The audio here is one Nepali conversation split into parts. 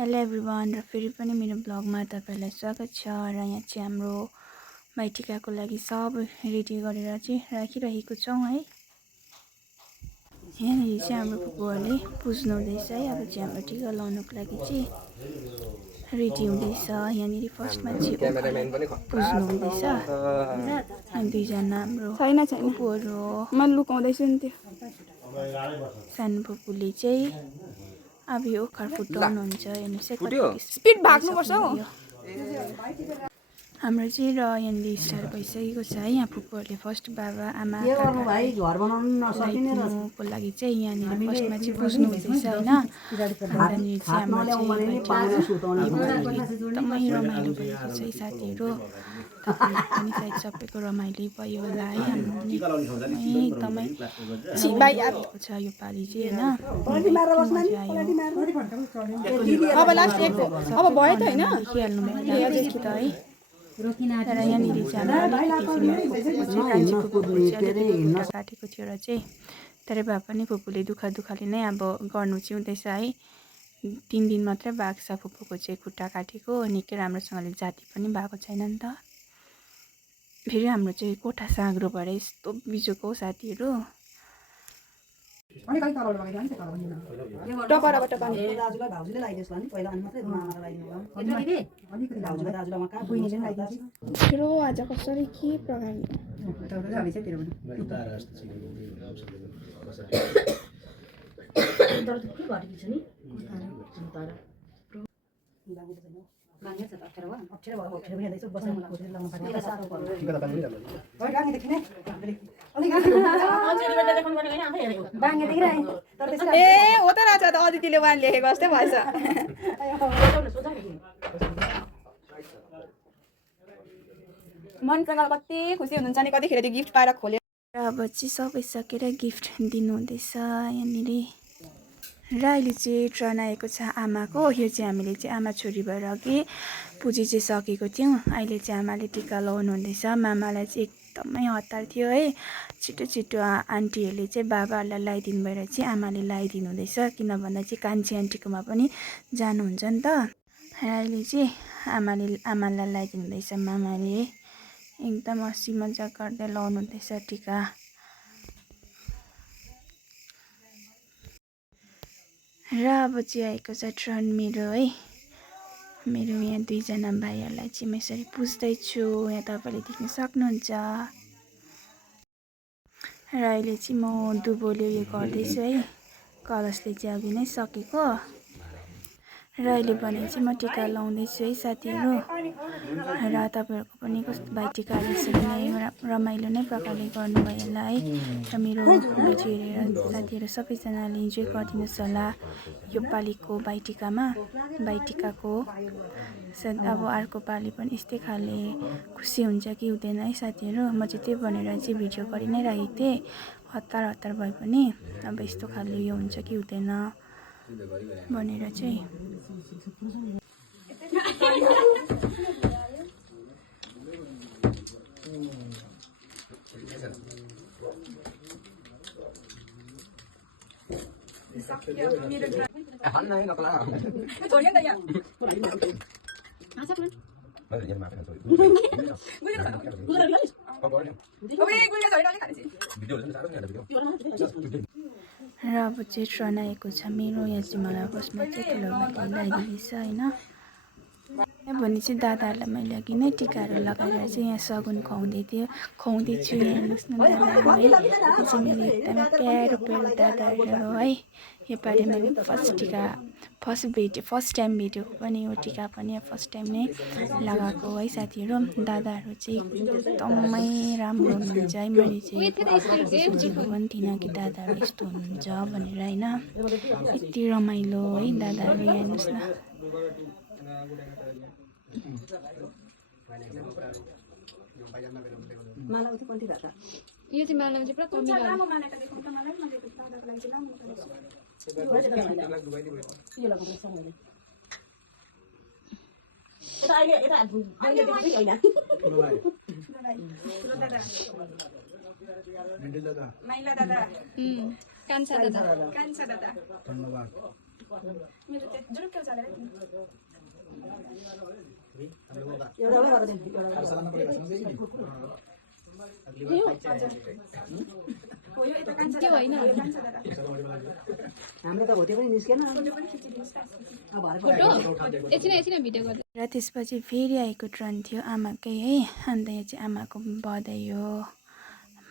हेलो एभ्रिवान र फेरि पनि मेरो ब्लगमा तपाईलाई स्वागत छ र यहाँ चाहिँ हाम्रो भाइटिकाको लागि सब रेडी गरेर चाहिँ राखिरहेको छौं है। यहाँ चाहिँ हाम्रो फुपूहरूले पुज्नु हुँदैछ है। अब चाहिँ हाम्रो टिका लाउनको लागि चाहिँ रेडी हुँदैछ। यहाँ फर्स्टमा चाहिँ पुज्नु हुँदैछ। अनि दुईजना हाम्रो फुपूहरू हो। म लुकाउँदैछु नि त्यो सानो फुपूले चाहिँ अब यो ओखर फुटाउनुहुन्छ। हेर्नुहोस् स्पिड भाग्नुपर्छ हो। हाम्रो चाहिँ र यहाँनिर स्टार्ट भइसकेको छ है। यहाँ फुपूहरूले फर्स्ट बाबा आमा को लागि चाहिँ यहाँनिर फर्स्टमा चाहिँ पुज्नु हुँदैछ होइन। त्यहाँनिर चाहिँ एकदमै रमाइलो भएको छ है साथीहरू। पनि सायद सबैको रमाइलो भयो होला है। एकदमै छ यो पालि चाहिँ होइन। अब लास्ट एक हो। अब भयो त हैन खेल्नु त है। तर यहाँनिर चाहिँ काटेको थियो र चाहिँ तर भए पनि फुपूले दुःखले नै अब गर्नु चाहिँ हुँदैछ है। 3 दिन मात्रै भएको छ फुपूको चाहिँ खुट्टा काटेको। निकै राम्रोसँगले जाती पनि भएको छैन नि त। फेरि हाम्रो चाहिँ कोठा साँग्रो भएर यस्तो बिजोको साथीहरू। टपराबाट पानी छिरो आज कसरी के प्रकारले ए हो त राजा त अदितिले वान लेखेको जस्तै भएछ। मन प्रकार कति खुसी हुनुहुन्छ नि कतिखेर त्यो गिफ्ट पाएर खोल्यो। अब चाहिँ सबै सकेर गिफ्ट दिनु हुँदैछ यहाँनिर। र अहिले चाहिँ ट्रन आएको छ आमाको। यो चाहिँ हामीले चाहिँ आमा छोरी भएर अघि पुजी चाहिँ सकेको थियौँ। अहिले चाहिँ आमाले टिका लाउनु हुँदैछ। मामालाई चाहिँ एकदमै हतार थियो है। छिटो छिटो आन्टीहरूले चाहिँ बाबाहरूलाई लगाइदिनु भएर चाहिँ आमाले लगाइदिनु हुँदैछ। किन भन्दा चाहिँ कान्छी आन्टीकोमा पनि जानुहुन्छ नि त। अहिले चाहिँ आमालाई लगाइदिनु हुँदैछ मामाले। एकदम हँसी मजाक गर्दै लाउनु हुँदैछ टिका। र अब चाहिँ आएको छ ट्रन मेरो है। मेरो यहाँ दुईजना भाइहरूलाई चाहिँ म यसरी पुज्दैछु। यहाँ तपाईँले देख्न सक्नुहुन्छ। र अहिले चाहिँ म दुबोले उयो गर्दैछु है। कलशले चाहिँ अघि नै सकेको। र अहिले भने चाहिँ म टिका लाउँदैछु है साथीहरू। र तपाईँहरूको पनि कस्तो भाइटिकाहरू यसरी नै रमाइलो नै प्रकारले गर्नुभयो होला है। र मेरो भिडियो हेरेर साथीहरू सबैजनाले इन्जोय गरिदिनुहोस् होला यो पालिको भाइटिकाको। सायद अब अर्को पालि पनि यस्तै खाले खुसी हुन्छ कि हुँदैन है साथीहरू। म चाहिँ त्यही भनेर चाहिँ भिडियो गरि नै राखेको थिएँ। हतार भए पनि अब यस्तो खाले यो हुन्छ कि हुँदैन भनेर चाहिँ। र अब चाहिँ ट्रन आएको छ मेरो। यहाँ चाहिँ मलाई फर्स्टमा चाहिँ ठुलो भाइले लगाइदिँदैछ होइन। भने चाहिँ दादाहरूलाई मैले अघि नै टिकाहरू लगाएर चाहिँ यहाँ सगुन खुवाउँदैछु। हेर्नुहोस् न दादाहरू है। यो चाहिँ मेरो एकदमै प्यारो दादाहरू हो है। योपालि मैले फर्स्ट टाइम भेटेको पनि हो टिका पनि फर्स्ट टाइम नै लगाएको है साथीहरू। दादाहरू चाहिँ एकदमै राम्रो हुनुहुन्छ है। मैले चाहिँ सोचेको पनि थिइनँ कि दादाहरू यस्तो हुनुहुन्छ भनेर होइन। यति रमाइलो है दादाहरू। हेर्नुहोस् न। यो चाहिँ माला चाहिँ पुरा कमी कान्छा दादा धन्यवाद। मेरो त्यो जुरुक्क चलेर नि। हो यो यता कान्छ त्यो होइन हाम्रो त होते पनि निस्केन त्यो पनि खिचिदिनुस् त। फोटो एकछिन भिडियो गर्दा र त्यसपछि फेरि आएको ट्रन थियो आमाकै है। अन्त यहाँ चाहिँ आमाको बधाई हो,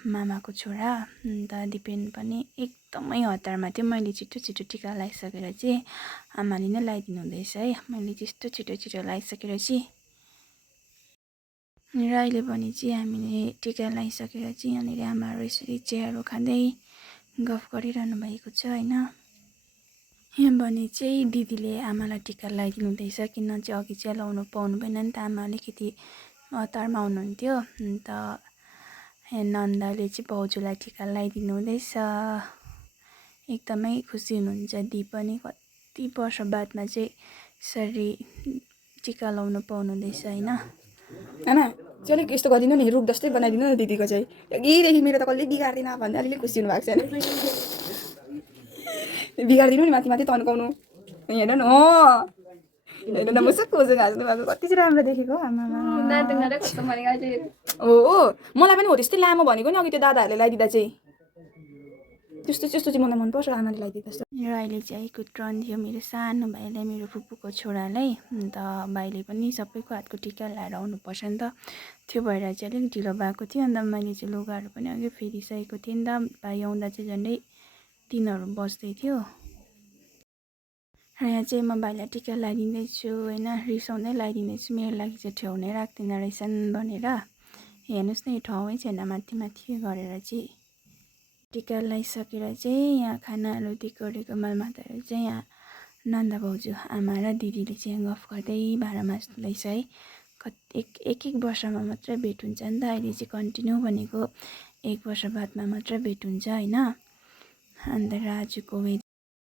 मामाको छोरा। अन्त दिपेन पनि एकदमै हतारमा थियो। मैले छिटो टिका लगाइसकेर चाहिँ आमाले नै लगाइदिनु हुँदैछ है। मैले त्यस्तो छिटो लगाइसकेर चाहिँ र अहिले भने चाहिँ हामीले टिका लगाइसकेर चाहिँ यहाँनिर आमाहरू यसरी चियाहरू खाँदै गफ गरिरहनु भएको छ होइन। यहाँ भने चाहिँ दिदीले आमालाई टिका लगाइदिनु हुँदैछ, किन चाहिँ अघि चाहिँ लाउनु पाउनु भएन नि त, आमा अलिकति हतारमा हुनुहुन्थ्यो। अन्त नन्दाले चाहिँ भाउजूलाई टिका लगाइदिनु हुँदैछ। एकदमै खुसी हुनुहुन्छ दी पनि, कति वर्ष बादमा चाहिँ यसरी टिका लाउनु पाउनु हुँदैछ होइन। आमा चाहिँ अलिक यस्तो गरिदिनु नि, रुख जस्तै बनाइदिनु न दिदीको चाहिँ। अघिदेखि मेरो त कसले बिगार्दिन भन्दा अलिअलि खुसी हुनुभएको छ नि। बिगारिदिनु नि, माथि तन्काउनु हेर्नु न। हो हेर्नु न, मुसुक मुसुक हाँस्नु भएको कति चाहिँ राम्रो देखेको आमामा। हो मलाई पनि हो त्यस्तै लामो भनेको नि अघि त्यो दादाहरूले लगाइदिँदा चाहिँ। त्यस्तो चाहिँ मलाई मनपर्छ आमाले लगाइदिएको जस्तो। र अहिले चाहिँ आएको ट्रन थियो मेरो सानो भाइलाई, मेरो फुपूको छोरालाई। अन्त भाइले पनि सबैको हातको टिका लगाएर आउनुपर्छ नि त, त्यो भएर चाहिँ अलिक ढिलो भएको थियो। अन्त मैले चाहिँ लुगाहरू पनि अघि फेरिसकेको थिएँ नि त। भाइ आउँदा चाहिँ झन्डै 3 बज्दै थियो। र यहाँ चाहिँ म भाइलाई टिका लगाइदिँदैछु होइन, रिसाउँदै लगाइदिँदैछु, मेरो लागि चाहिँ ठाउँ नै राख्दैन रहेछन् भनेर। हेर्नुहोस् न यो ठाउँै छैन, माथि गरेर चाहिँ टिका लगाइसकेर चाहिँ यहाँ खानाहरू दिएको मालमाताहरू चाहिँ यहाँ नन्दा भाउजू आमा र दिदीले चाहिँ यहाँ गफ गर्दै भाँडा माझ्दैछ है। एक वर्षमा मात्रै भेट हुन्छ नि त, अहिले चाहिँ कन्टिन्यू भनेको 1 वर्ष बादमा मात्रै भेट हुन्छ होइन। अन्त आजको